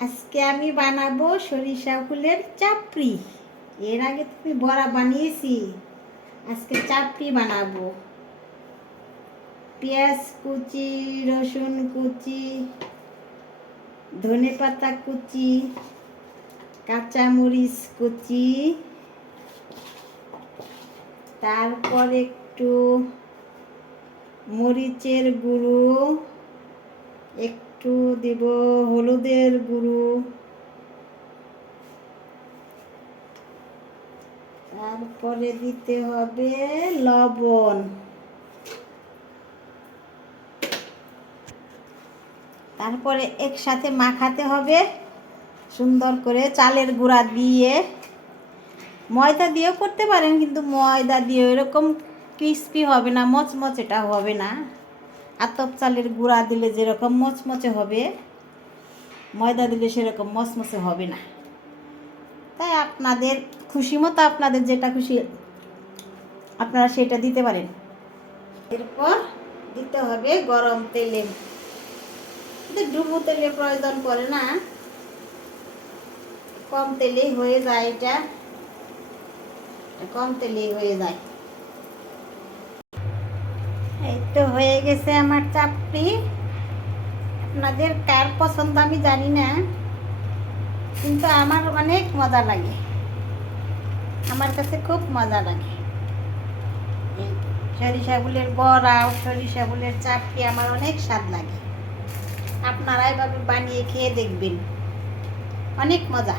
আজকে আমি বানাবো সরিষা ফুলের চাপড়ি। এর আগে তুমি বড়া বানিয়েছি, আজকে চাপড়ি বানাবো। পেঁয়াজ কুচি, রসুন কুচি, ধনেপাতা কুচি, কাঁচামরিচ কুচি, তারপর একটু মরিচের গুঁড়ো, একটু দিব হলুদের গুঁড়ো, তারপরে দিতে হবে লবণ, তারপরে একসাথে মাখাতে হবে সুন্দর করে চালের গুঁড়া দিয়ে। ময়দা দিয়েও করতে পারেন, কিন্তু ময়দা দিয়ে এরকম ক্রিস্পি হবে না, মচমচেটা হবে না। আতপ চালের গুঁড়া দিলে যেরকম মচমচে হবে, ময়দা দিলে সেরকম মচমচে হবে না। তাই আপনাদের খুশি মতো, আপনাদের যেটা খুশি আপনারা সেটা দিতে পারেন। এরপর দিতে হবে গরম তেলে, ডুবো তেলে প্রয়োজন পড়ে না, কম তেলেই হয়ে যায়। এটা কম তেলেই হয়ে যায়। এই তো হয়ে গেছে আমার চাপড়ি। আপনাদের কার পছন্দ আমি জানি না, কিন্তু আমার অনেক মজা লাগে, আমার কাছে খুব মজা লাগে। এই সরিষা ফুলের বড়া, সরিষা ফুলের চাপড়ি আমার অনেক স্বাদ লাগে। আপনারা এভাবে বানিয়ে খেয়ে দেখবেন, অনেক মজা।